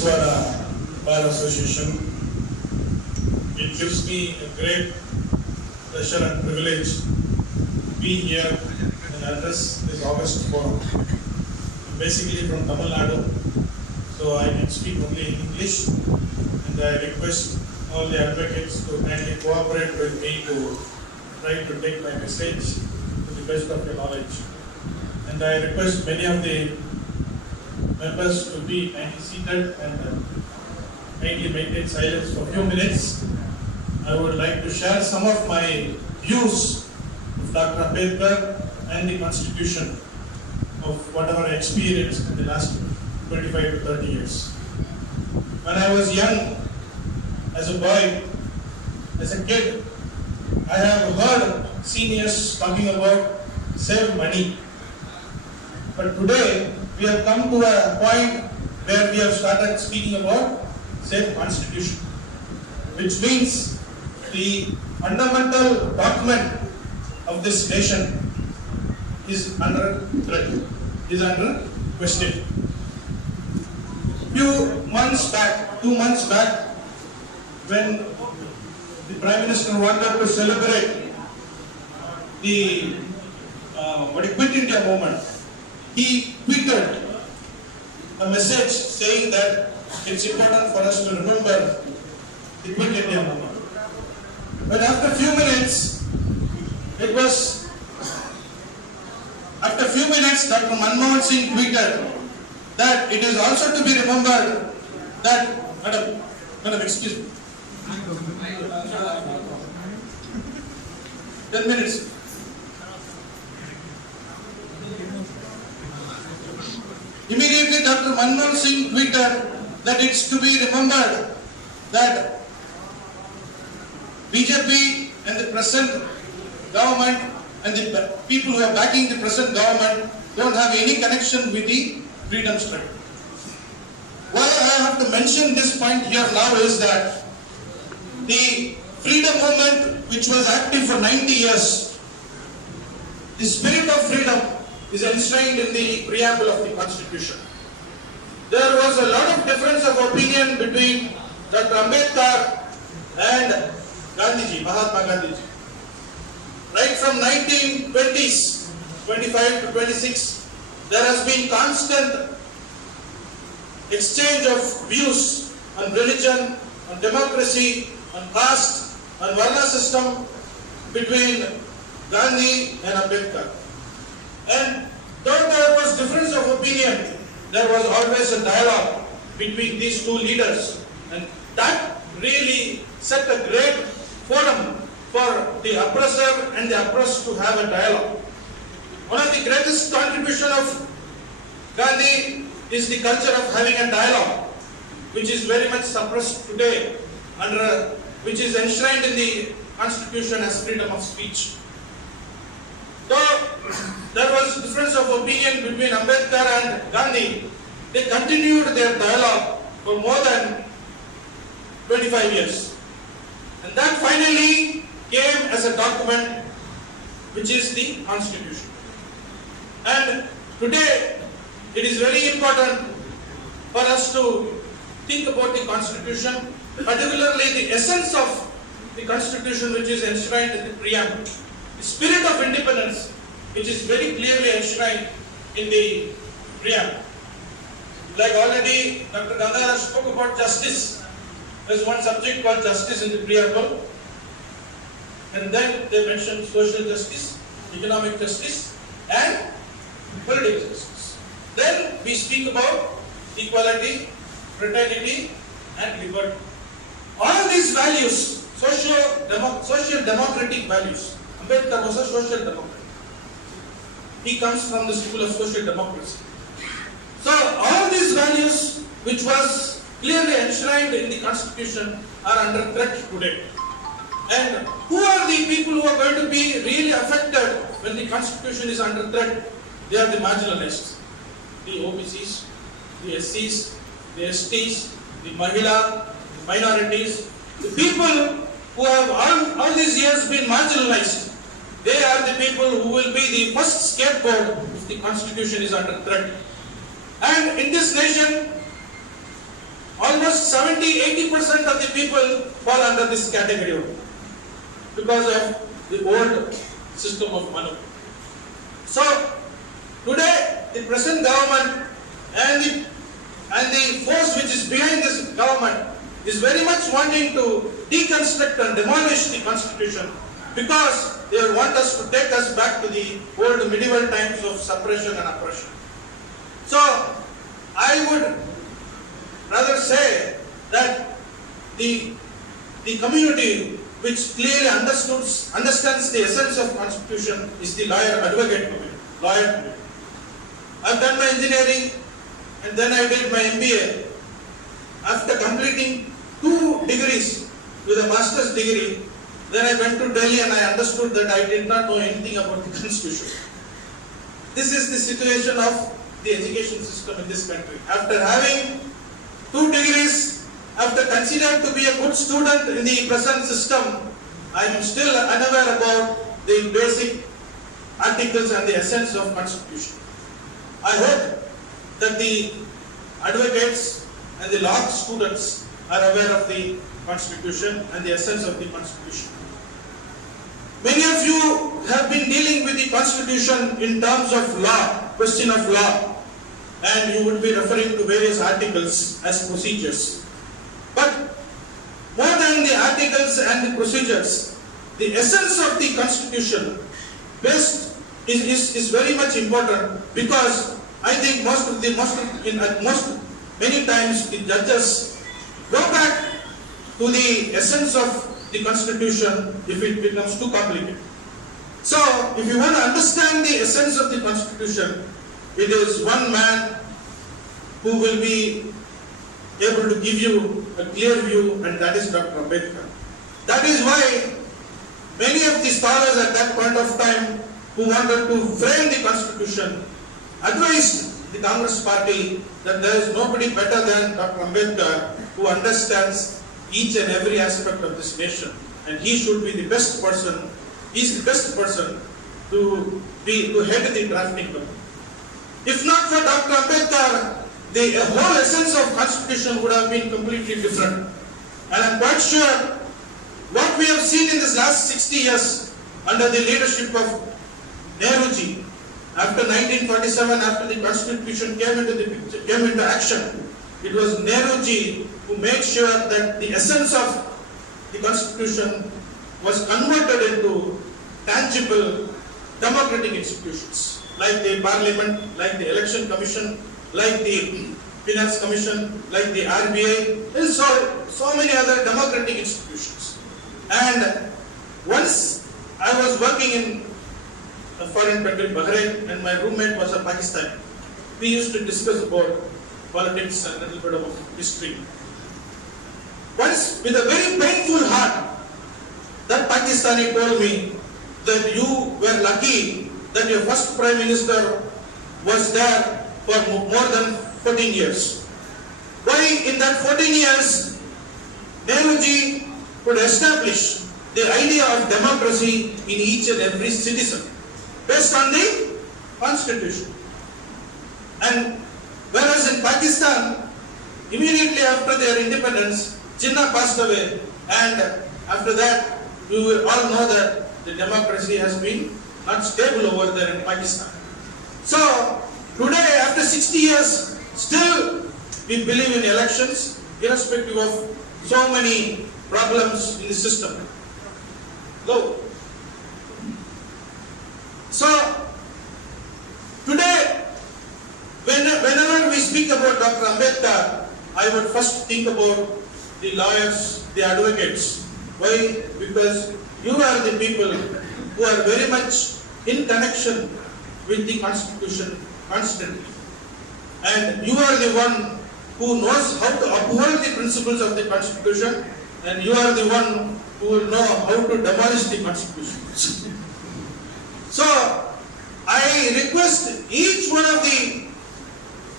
Bezawada Bar Association. It gives me a great pleasure and privilege to be here and address this August forum. I'm basically from Tamil Nadu, so I can speak only in English, and I request all the advocates to kindly cooperate with me to try to take my message to the best of your knowledge. And I request many of the members to be kindly seated and kindly maintain silence for a few minutes. I would like to share some of my views of Dr. Ambedkar and the Constitution of whatever I experienced in the last 25 to 30 years. When I was young, as a boy, as a kid, I have heard seniors talking about save money. But today, we have come to a point where we have started speaking about save Constitution, which means the fundamental document of this nation is under threat, is under question. Few months back, 2 months back, when the Prime Minister wanted to celebrate the Quit India movement, he tweeted a message saying that it's important for us to remember the Quit India movement. But after a few minutes, Dr. Manmohan Singh tweeted that it is also to be remembered that, Madam, excuse me. 10 minutes. Immediately, Dr. Manmohan Singh tweeted that it's to be remembered that BJP and the present government and the people who are backing the present government don't have any connection with the freedom struggle. Why I have to mention this point here now is that the freedom movement, which was active for 90 years, the spirit of freedom is enshrined in the preamble of the Constitution. There was a lot of difference of opinion between Dr. Ambedkar and Gandhiji, Mahatma Gandhiji. Right from 1920s, 25 to 26, there has been constant exchange of views on religion, on democracy, on caste, on Varna system between Gandhi and Ambedkar. And though there was difference of opinion, there was always a dialogue between these two leaders, and that really set a great forum for the oppressor and the oppressed to have a dialogue. One of the greatest contributions of Gandhi is the culture of having a dialogue, which is very much suppressed today, which is enshrined in the Constitution as freedom of speech. Though there was difference of opinion between Ambedkar and Gandhi, they continued their dialogue for more than 25 years. And that finally came as a document, which is the Constitution. And today, it is very important for us to think about the Constitution, particularly the essence of the Constitution, which is enshrined in the preamble. The spirit of independence, which is very clearly enshrined in the preamble. Like already Dr. Gandhara spoke about justice. There is one subject called justice in the preamble. And then they mentioned social justice, economic justice, and political justice. Then we speak about equality, fraternity, and liberty. All these values, social democratic values. Ambedkar was a social democrat. He comes from the school of social democracy. So all these values, which was clearly enshrined in the Constitution, are under threat today. And who are the people who are going to be really affected when the Constitution is under threat? They are the marginalized, the OBCs, the SCs, the STs, the Mahila, the minorities, the people who have all these years been marginalized. They are the people who will be the first scapegoat if the Constitution is under threat. And in this nation, almost 70–80% of the people fall under this category because of the old system of Manu. So today the present government and the force which is behind this government is very much wanting to deconstruct and demolish the constitution because they want us to take us back to the old medieval times of suppression and oppression. So I would rather say that the community which clearly understands the essence of constitution is the lawyer advocate community. I've done my engineering and then I did my MBA. After completing 2 degrees with a master's degree, then I went to Delhi and I understood that I did not know anything about the constitution. This is the situation of the education system in this country. After having 2 degrees, after considered to be a good student in the present system, I am still unaware about the basic articles and the essence of constitution. I hope that the advocates and the law students are aware of the constitution and the essence of the constitution. Many of you have been dealing with the constitution in terms of law, question of law, and you would be referring to various articles as procedures. But more than the articles and the procedures, the essence of the constitution is very much important, because I think many times the judges go back to the essence of the constitution if it becomes too complicated. So if you want to understand the essence of the constitution, it is one man who will be able to give you a clear view, and that is Dr. Ambedkar. That is why many of the scholars at that point of time who wanted to frame the constitution advised the Congress party that there is nobody better than Dr. Ambedkar who understands each and every aspect of this nation, and he should be the best person. He is the best person to head the drafting committee. If not for Dr. Ambedkar, the whole essence of constitution would have been completely different. And I am quite sure what we have seen in this last 60 years under the leadership of Nehruji, after 1947, after the constitution came into action, it was Nehruji who made sure that the essence of the constitution was converted into tangible democratic institutions, like the parliament, like the election commission, like the finance commission, like the RBI, and so many other democratic institutions. And once I was working in a foreign country, Bahrain, and my roommate was a Pakistani. We used to discuss about politics and a little bit of history. Once, with a very painful heart, that Pakistani told me that you were lucky that your first Prime Minister was there for more than 14 years. Why in that 14 years, Nehruji could establish the idea of democracy in each and every citizen based on the constitution. And whereas in Pakistan, immediately after their independence, Jinnah passed away, and after that, we will all know that the democracy has been not stable over there in Pakistan. So today, after 60 years, still we believe in elections, irrespective of so many problems in the system. So today, whenever we speak about Dr. Ambedkar, I would first think about the lawyers, the advocates. Why? Because you are the people who are very much in connection with the constitution constantly. And you are the one who knows how to uphold the principles of the constitution, and you are the one who will know how to demolish the constitution. So, I request each one of the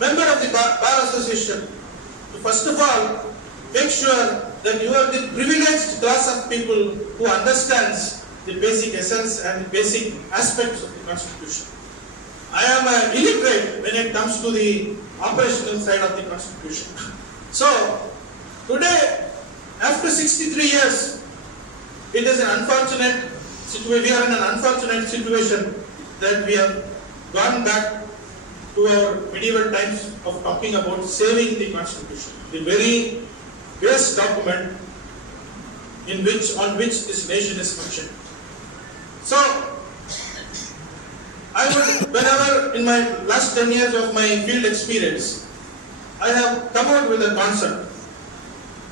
member of the Bar Association to first of all make sure that you are the privileged class of people who understands the basic essence and the basic aspects of the constitution. I am illiterate when it comes to the operational side of the constitution. So, today, after 63 years, it is an unfortunate situation. We are in an unfortunate situation that we have gone back to our medieval times of talking about saving the Constitution, the very base document on which this nation is functioning. So, I would, whenever in my last 10 years of my field experience, I have come out with a concept.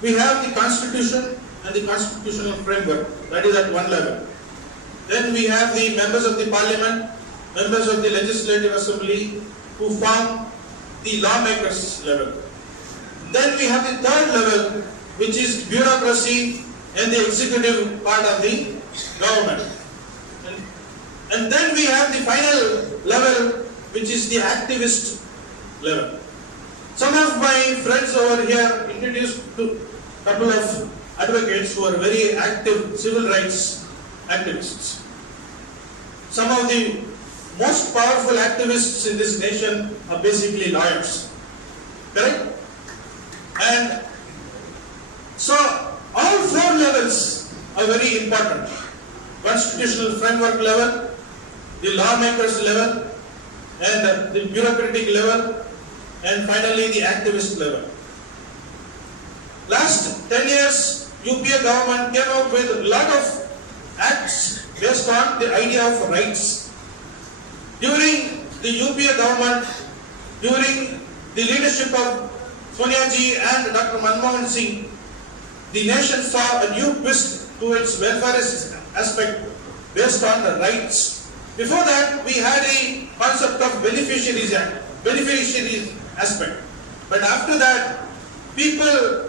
We have the Constitution and the constitutional framework, that is at one level. Then we have the members of the Parliament, members of the Legislative Assembly, who form the lawmakers level. Then we have the third level, which is bureaucracy and the executive part of the government. And then we have the final level, which is the activist level. Some of my friends over here introduced to a couple of advocates who are very active civil rights activists. Some of the most powerful activists in this nation are basically lawyers. Correct? And so all four levels are very important. Constitutional framework level, the lawmakers level, and the bureaucratic level, and finally the activist level. Last 10 years, UPA government came up with a lot of acts based on the idea of rights. During the UPA government, during the leadership of Sonia Ji and Dr. Manmohan Singh, the nation saw a new twist to its welfare aspect based on the rights. Before that, we had a concept of beneficiaries aspect. But after that, people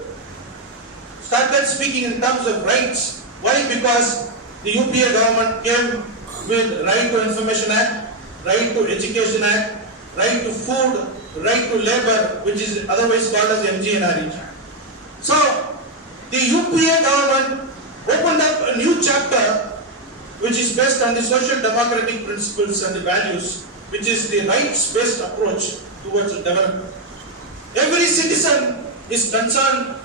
started speaking in terms of rights. Why? Because the UPA government came with Right to Information Act, Right to Education Act, Right to Food, Right to Labor, which is otherwise called as MGNRE. So, the UPA government opened up a new chapter which is based on the social democratic principles and the values, which is the rights-based approach towards development. Every citizen is considered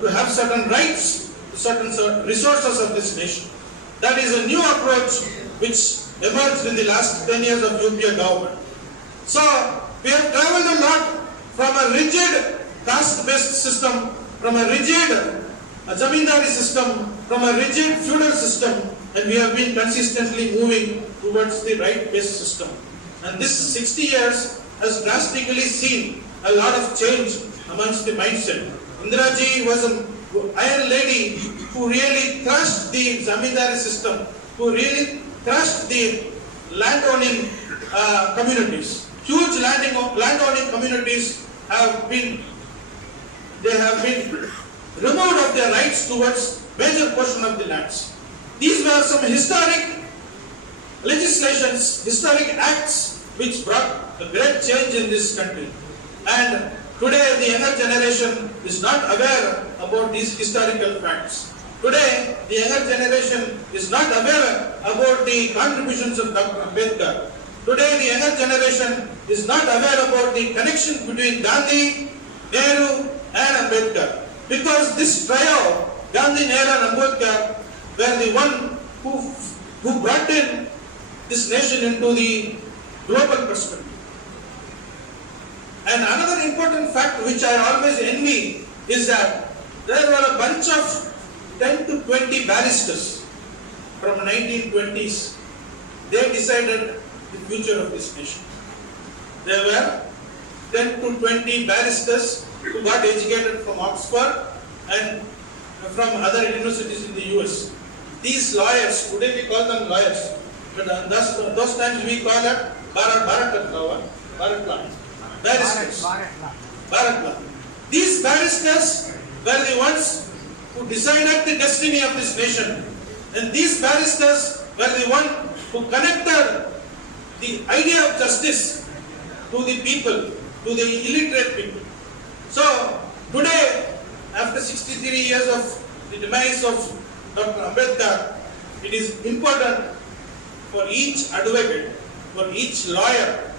to have certain rights, certain resources of this nation. That is a new approach which emerged in the last 10 years of UPA government. So, we have traveled a lot from a rigid caste-based system, from a rigid zamindari system, from a rigid feudal system, and we have been consistently moving towards the right-based system. And this 60 years has drastically seen a lot of change amongst the mindset. Indira Ji was an iron lady who really crushed the zamindari system, who really crushed the landowning communities. Huge landowning communities have been removed of their rights towards major portion of the lands. These were some historic legislations, historic acts which brought a great change in this country. And today the younger generation is not aware about these historical facts. Today the younger generation is not aware about the contributions of Dr. Ambedkar. Today the younger generation is not aware about the connection between Gandhi, Nehru and Ambedkar. Because this trio, Gandhi, Nehru and Ambedkar, were the one who brought in this nation into the global perspective. And another important fact which I always envy is that there were a bunch of 10 to 20 barristers from the 1920s. They decided the future of this nation. There were 10 to 20 barristers who got educated from Oxford and from other universities in the US. These lawyers, today we call them lawyers, but those times we call it Bharat law, barristers. Bharat law. These barristers were the ones who decided the destiny of this nation. And these barristers were the ones who connected the idea of justice to the people, to the illiterate people. So, today, after 63 years of the demise of Dr. Ambedkar, it is important for each advocate, for each lawyer,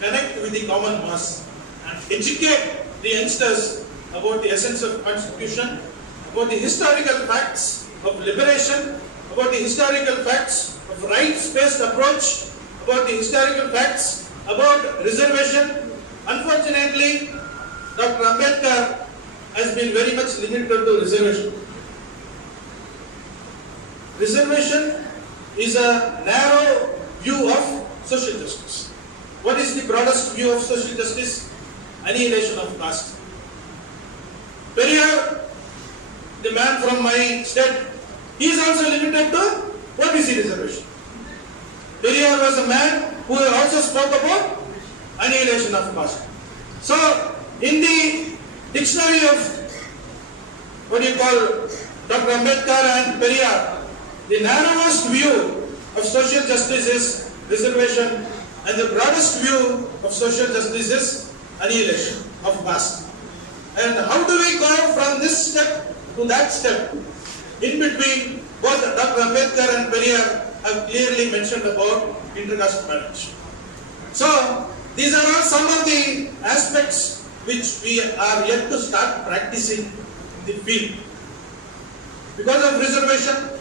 connect with the common mass and educate the youngsters about the essence of Constitution, about the historical facts of liberation, about the historical facts of rights-based approach, about the historical facts about reservation. Unfortunately, Dr. Ambedkar has been very much limited to reservation. Reservation is a narrow view of social justice. What is the broadest view of social justice? Annihilation of caste. Periyar, the man from my state, he is also limited to OBC reservation. Periyar was a man who also spoke about annihilation of caste. So, in the dictionary of what you call Dr. Ambedkar and Periyar, the narrowest view of social justice is reservation, and the broadest view of social justice is annihilation of caste. And how do we go from this step to that step? In between, both Dr. Ambedkar and Periyar have clearly mentioned about intercaste marriage. So, these are all some of the aspects which we are yet to start practicing in the field. Because of reservation,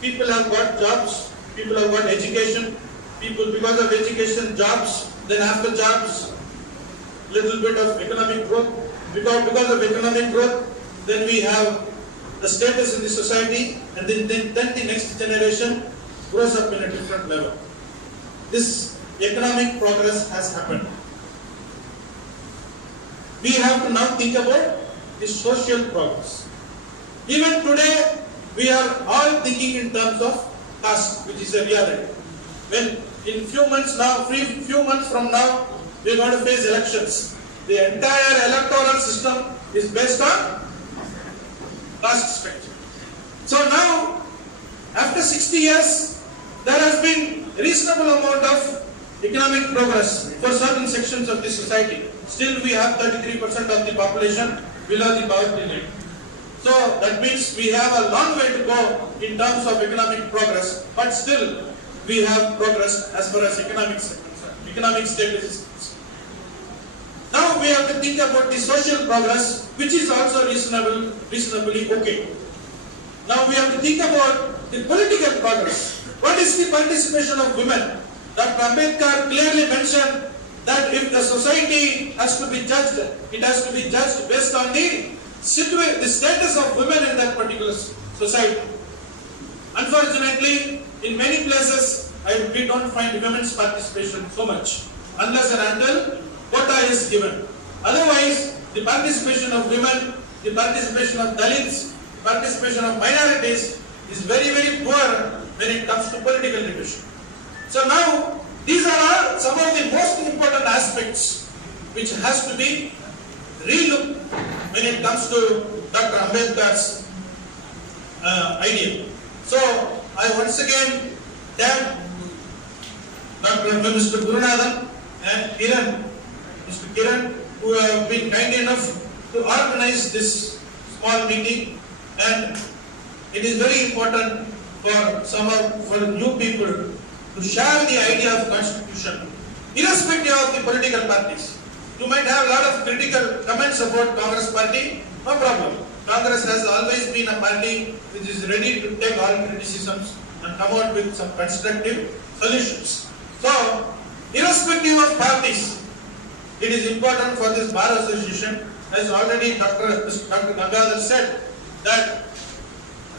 people have got jobs, people have got education, people because of education, jobs, then after jobs, little bit of economic growth. Because of economic growth, then we have the status in the society, and then the next generation grows up in a different level. This economic progress has happened. We have to now think about the social progress. Even today, we are all thinking in terms of caste, which is a reality. When in few months from now, we are going to face elections. The entire electoral system is based on caste structure. So now, after 60 years, there has been a reasonable amount of economic progress for certain sections of the society. Still, we have 33% of the population below the poverty line. So that means we have a long way to go in terms of economic progress, but still we have progress as far as economic status is concerned. Now we have to think about the social progress, which is also reasonably okay. Now we have to think about the political progress. What is the participation of women? Dr. Ambedkar clearly mentioned that if the society has to be judged, it has to be judged based on the status of women in that particular society. Unfortunately, in many places, we don't find women's participation so much, unless and until quota is given. Otherwise, the participation of women, the participation of Dalits, the participation of minorities is very, very poor when it comes to political leadership. So now, these are all some of the most important aspects which has to be relooked when it comes to Dr. Ambedkar's idea. So, I once again thank Mr. Gurunathan and Mr. Kiran, who have been kind enough to organize this small meeting, and it is very important for new people to share the idea of Constitution, irrespective of the political parties. You might have a lot of critical comments about Congress party, no problem. Congress has always been a party which is ready to take all criticisms and come out with some constructive solutions. So, irrespective of parties, it is important for this Bar Association, as already Dr. Gangadhar said, that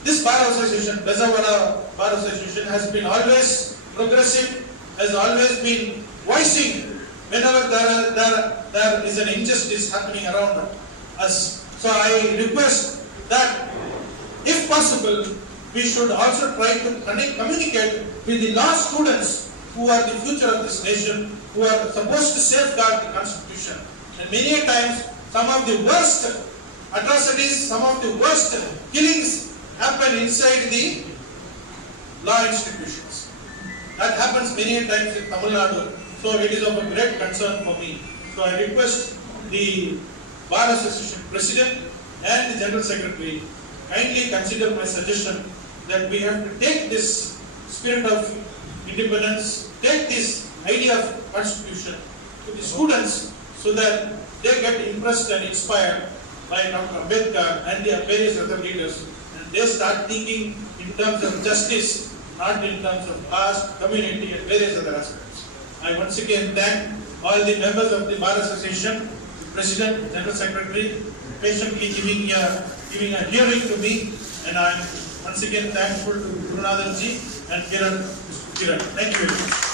this Bar Association, Bezawada Bar Association, has been always progressive, has always been voicing whenever there is an injustice happening around us. So I request that, if possible, we should also try to communicate with the law students who are the future of this nation, who are supposed to safeguard the Constitution. And many times, some of the worst atrocities, some of the worst killings happen inside the law institutions. That happens many times in Tamil Nadu. So it is of a great concern for me. So I request the Bar Association President and the General Secretary kindly consider my suggestion that we have to take this spirit of independence, take this idea of Constitution to the students, so that they get impressed and inspired by Dr. Ambedkar and the various other leaders, and they start thinking in terms of justice, not in terms of caste, community, and various other aspects. I once again thank all the members of the Bar Association, the President, General Secretary, patiently giving a hearing to me, and I am once again thankful to Gurunathan ji and Kiran. Thank you very much.